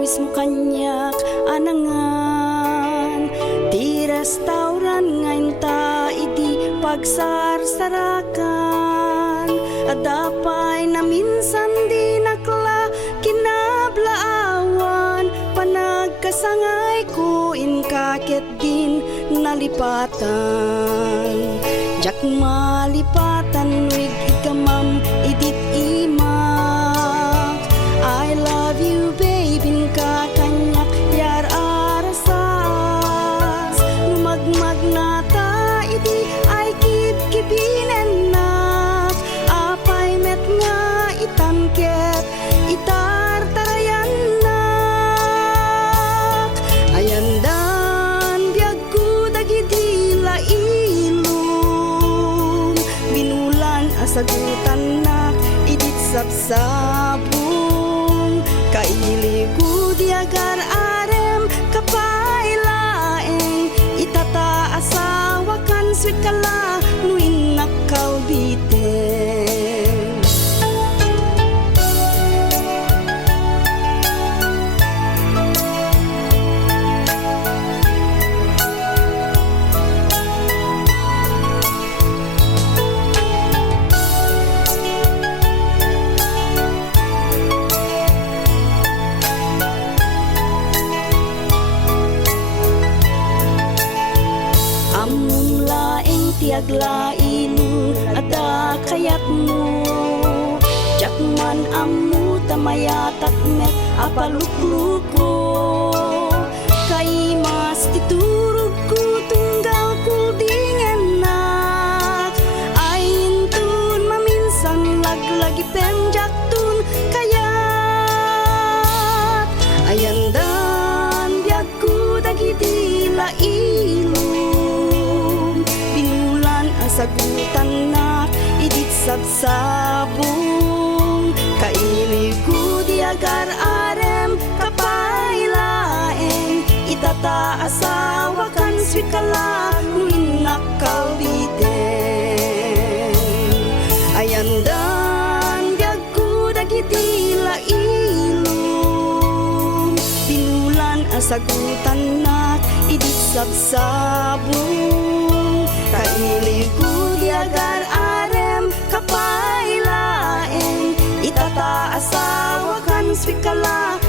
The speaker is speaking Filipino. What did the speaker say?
awis mo kanyak anangan. Di restauran ngayon ta idi pagsarsarakan. Adapay na minsan di nakla kinablaawan. Panagkasangay ko in kakit din nalipatan. Jak malipatan wig ikamam idit imak. I love you baby ka kanyak yar arasas. Lumagmag na ta idi ay kibkibinen nak. Apay met nga itamket itar tarayan nak. Ayandan biag ko dagiti lailum. Binulan asagutan nak idit sapsabong. Kailigo di agar arem kapailaeng. Itata asawa kan sweet kala nuin nakalbiten. Amun laeng tiag lain ada kayat mo. Jakman amu tamayatak met apalukluko. Kay mas titurog ko tunggal ko dingen nak. Ayin tun maminsan laglagi penjak tun kayat. Ayandan biag ko dagiti lailum. Binulan asagutan nak idit sabsabong. Kailigo di agar arem kapailaeng. Itata asawa kan sweet kala nuin nakalbiten. Ayandan biag ko dagiti lailum. Binulan asagutan nak idit sabsabong. Kailigo di agar arem kapailaeng. Itata asawa kan sweet kala